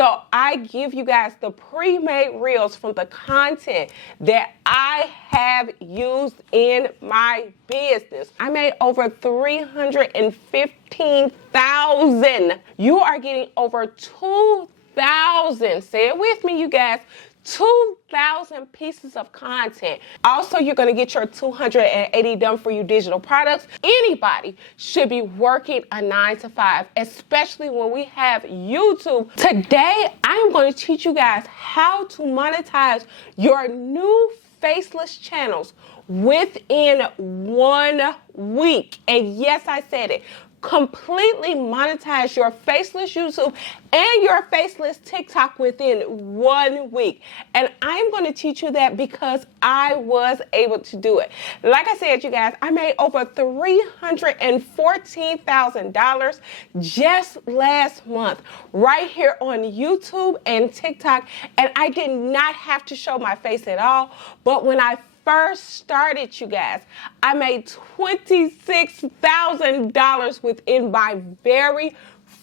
So I give you guys the pre-made reels from the content that I have used in my business. I made over 315,000. You are getting over 2,000. Say it with me, you guys. 2,000 pieces of content. Also, you're going to get your 280 done for you digital products. Anybody should be working a 9-to-5, especially when we have YouTube. Today, I am going to teach you guys how to monetize your new faceless channels within 1 week. And yes, I said it. Completely monetize your faceless YouTube and your faceless TikTok within 1 week. And I'm going to teach you that because I was able to do it. Like I said, you guys, I made over $314,000 just last month right here on YouTube and TikTok. And I did not have to show my face at all. But when I first started, you guys, I made $26,000 within my very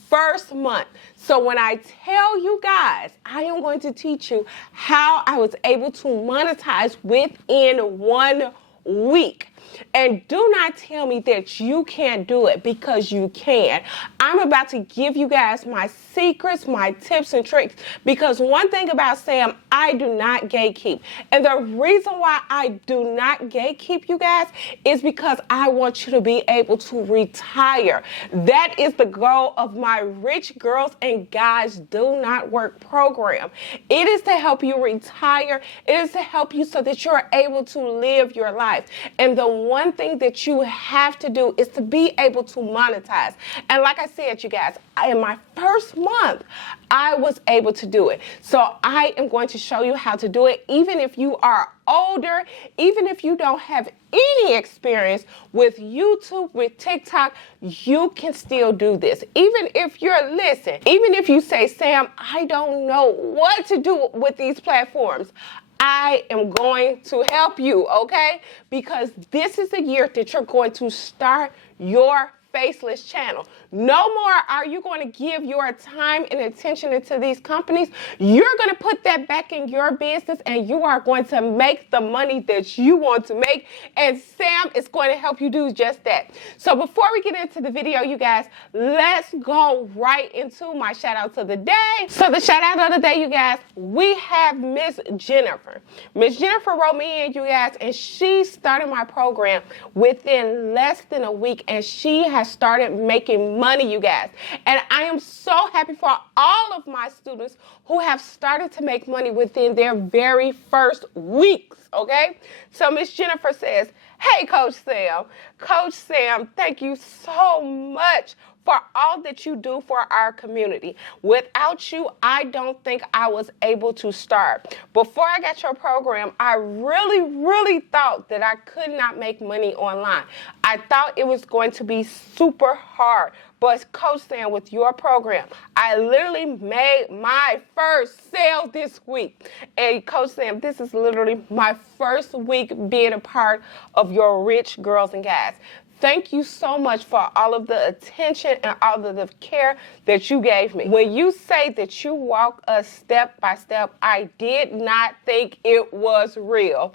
first month. So when I tell you guys, I am going to teach you how I was able to monetize within 1 week. And do not tell me that you can't do it, because you can. I'm about to give you guys my secrets, my tips and tricks, because one thing about Sam, I do not gatekeep. And the reason why I do not gatekeep, you guys, is because I want you to be able to retire. That is the goal of my Rich Girls and Guys Do Not Work program. It is to help you retire. It is to help you so that you're able to live your life. And the one thing that you have to do is to be able to monetize. And like I said, you guys, in my first month, I was able to do it. So I am going to show you how to do it. Even if you are older, even if you don't have any experience with YouTube, with TikTok, you can still do this. Even if even if you say, Sam, I don't know what to do with these platforms, I am going to help you, okay? Because this is the year that you're going to start your faceless channel. No more are you going to give your time and attention into these companies. You're going to put that back in your business, and you are going to make the money that you want to make. And Sam is going to help you do just that. So before we get into the video, you guys, let's go right into my shout out of the day. So the shout out of the day, you guys, we have Miss Jennifer. Miss Jennifer wrote me in, you guys, and she started my program within less than a week, and she has started making money, you guys. And I am so happy for all of my students who have started to make money within their very first weeks, okay? So Miss Jennifer says, hey, Coach Sam. Coach Sam, thank you so much for all that you do for our community. Without you, I don't think I was able to start. Before I got your program, I really thought that I could not make money online. I thought it was going to be super hard. But Coach Sam, with your program, I literally made my first sale this week. And Coach Sam, this is literally my first week being a part of your Rich Girls and Guys. Thank you so much for all of the attention and all of the care that you gave me. When you say that you walk us step by step, I did not think it was real.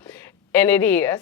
And it is.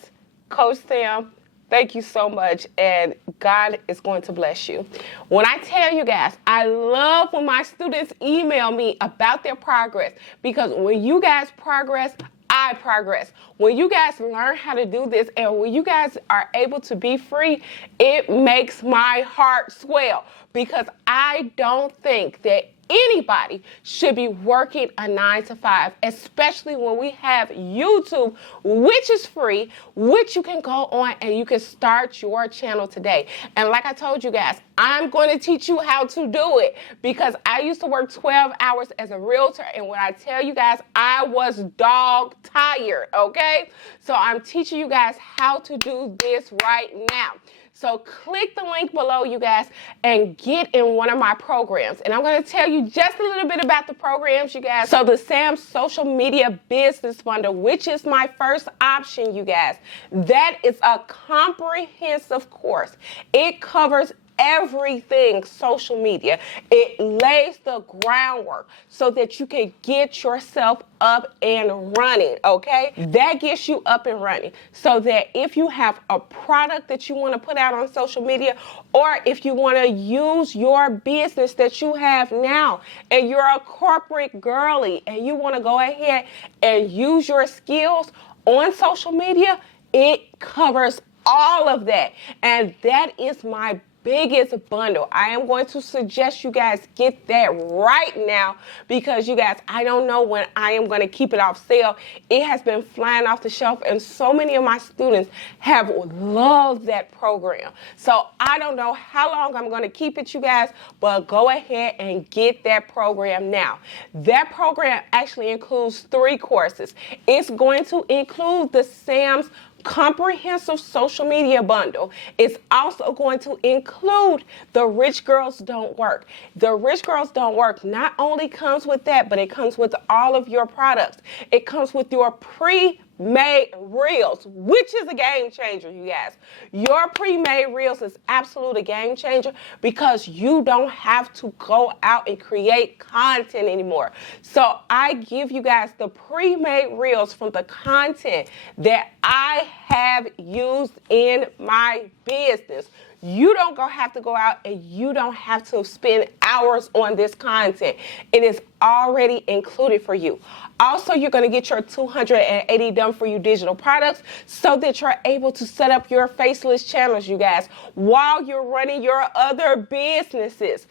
Coach Sam, thank you so much, and God is going to bless you. When I tell you guys, I love when my students email me about their progress, because when you guys progress, I progress. When you guys learn how to do this, and when you guys are able to be free, it makes my heart swell, because I don't think that anybody should be working a 9-to-5, especially when we have YouTube, which is free, which you can go on and you can start your channel today. And like I told you guys, I'm going to teach you how to do it, because I used to work 12 hours as a realtor, and when I tell you guys, I was dog tired, okay? So I'm teaching you guys how to do this right now. So click the link below, you guys, and get in one of my programs. And I'm going to tell you just a little bit about the programs, you guys. So the Sam Social Media Business Bundle, which is my first option, you guys, that is a comprehensive course. It covers everything social media. It lays the groundwork so that you can get yourself up and running, okay? That gets you up and running so that if you have a product that you want to put out on social media, or if you want to use your business that you have now and you're a corporate girly and you want to go ahead and use your skills on social media, it covers all of that. And that is my biggest bundle. I am going to suggest you guys get that right now because you guys, I don't know when I am going to keep it off sale. It has been flying off the shelf and so many of my students have loved that program. So I don't know how long I'm going to keep it, you guys, but go ahead and get that program now. That program actually includes 3 courses. It's going to include the Sam's comprehensive social media bundle. It's also going to include the Rich Girls Don't Work. The Rich Girls Don't Work not only comes with that, but it comes with all of your products. It comes with your pre-made reels, which is a game changer, you guys. Your pre-made reels is absolutely a game changer because you don't have to go out and create content anymore. So I give you guys the pre-made reels from the content that I have used in my business. You don't have to go out and you don't have to spend hours on this content. It is already included for you. Also, you're going to get your 280 done for you digital products so that you're able to set up your faceless channels, you guys, while you're running your other businesses.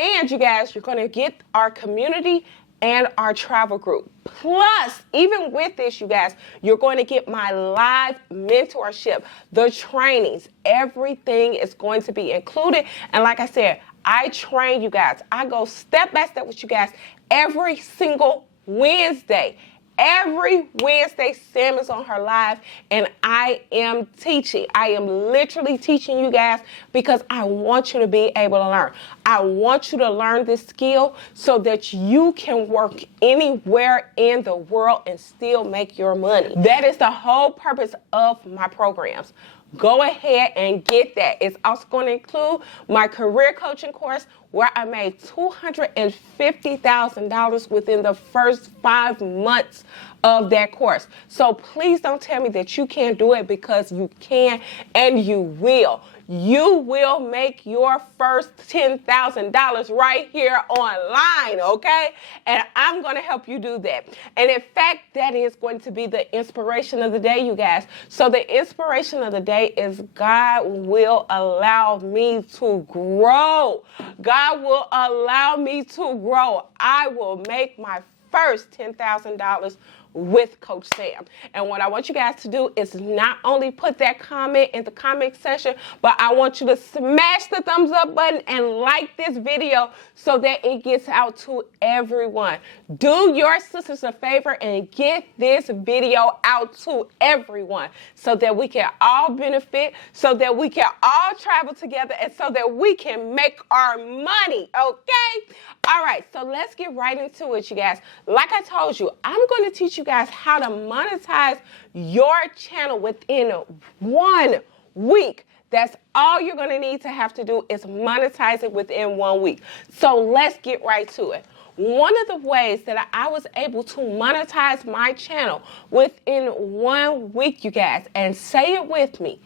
And you guys, you're going to get our community and our travel group. Plus, even with this, you guys, you're going to get my live mentorship, the trainings, everything is going to be included. And like I said, I train you guys. I go step by step with you guys every single Wednesday. Every Wednesday, Sam is on her live and I am teaching. I am literally teaching you guys because I want you to be able to learn. I want you to learn this skill so that you can work anywhere in the world and still make your money. That is the whole purpose of my programs. Go ahead and get that. It's also going to include my career coaching course where I made $250,000 within the first 5 months of that course. So please don't tell me that you can't do it because you can and you will. You will make your first $10,000 right here online, okay? And I'm going to help you do that. And in fact, that is going to be the inspiration of the day, you guys. So the inspiration of the day is God will allow me to grow. God will allow me to grow. I will make my first $10,000 with Coach Sam. And what I want you guys to do is not only put that comment in the comment section, but I want you to smash the thumbs up button and like this video so that it gets out to everyone. Do your sisters a favor and get this video out to everyone so that we can all benefit, so that we can all travel together, and so that we can make our money, okay? All right, so let's get right into it, you guys. Like I told you, I'm going to teach you guys how to monetize your channel within 1 week. That's all you're going to need to have to do is monetize it within 1 week. So let's get right to it. One of the ways that I was able to monetize my channel within 1 week, you guys, and say it with me,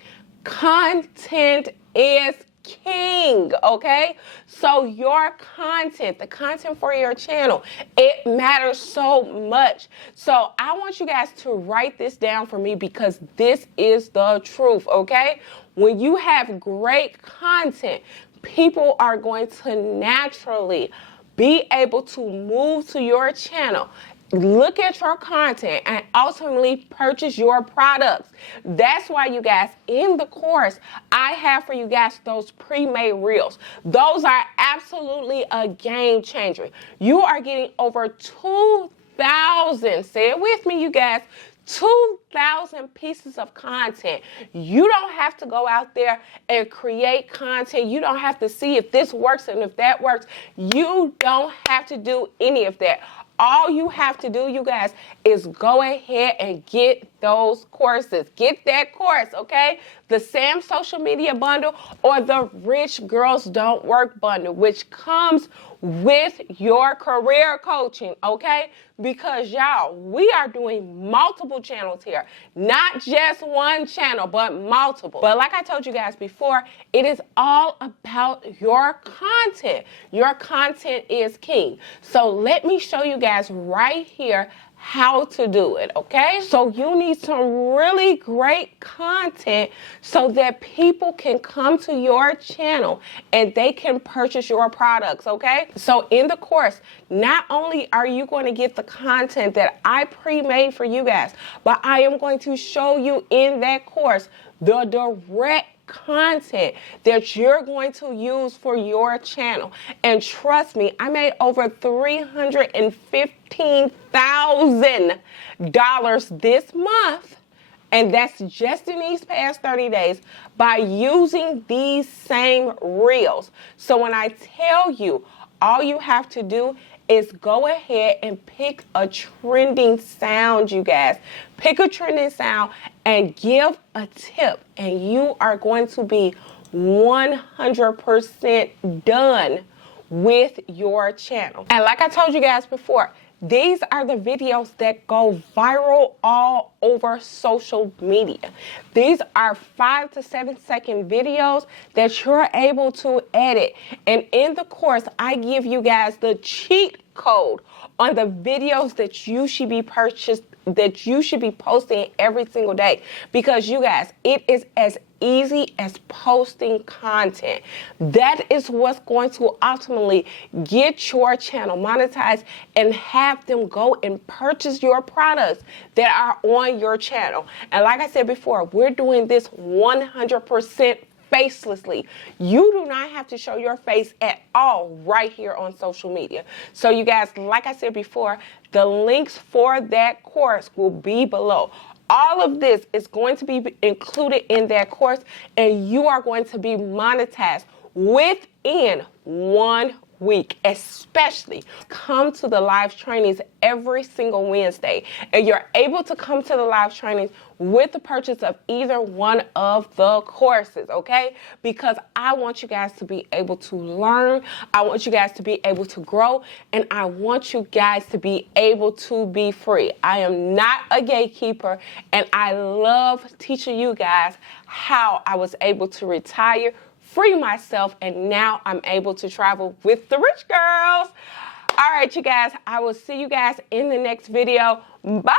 content is king, okay? So your content, the content for your channel, it matters so much. So I want you guys to write this down for me because this is the truth, okay? When you have great content, people are going to naturally be able to move to your channel, look at your content, and ultimately purchase your products. That's why, you guys, in the course, I have for you guys those pre-made reels. Those are absolutely a game changer. You are getting over 2,000, say it with me, you guys, 2,000 pieces of content. You don't have to go out there and create content. You don't have to see if this works and if that works. You don't have to do any of that. All you have to do, you guys, is go ahead and get those courses. Get that course, okay? The Sam Social Media Bundle or the Rich Girls Don't Work Bundle, which comes with your career coaching, okay? Because y'all, we are doing multiple channels here. Not just one channel, but multiple. But like I told you guys before, it is all about your content. Your content is king. So let me show you guys right here how to do it, okay? So you need some really great content so that people can come to your channel and they can purchase your products, okay? So in the course, not only are you going to get the content that I pre-made for you guys, but I am going to show you in that course the direct content that you're going to use for your channel. And trust me, I made over $315,000 this month, and that's just in these past 30 days by using these same reels. So when I tell you, all you have to do is go ahead and pick a trending sound, you guys. Pick a trending sound and give a tip, and you are going to be 100% done with your channel. And like I told you guys before, these are the videos that go viral all over social media. These are 5 to 7 second videos that you're able to edit. And in the course, I give you guys the cheat code on the videos that you should be posting every single day. Because you guys, it is as easy as posting content. That is what's going to ultimately get your channel monetized and have them go and purchase your products that are on your channel. And like I said before, we're doing this 100% facelessly. You do not have to show your face at all right here on social media. So you guys, like I said before, the links for that course will be below. All of this is going to be included in that course, and you are going to be monetized within 1 week. Especially come to the live trainings every single Wednesday, and you're able to come to the live trainings with the purchase of either one of the courses, okay? Because I want you guys to be able to learn, I want you guys to be able to grow, and I want you guys to be able to be free. I am not a gatekeeper, and I love teaching you guys how I was able to retire, free myself, and now I'm able to travel with the rich girls. All right, you guys, I will see you guys in the next video. Bye.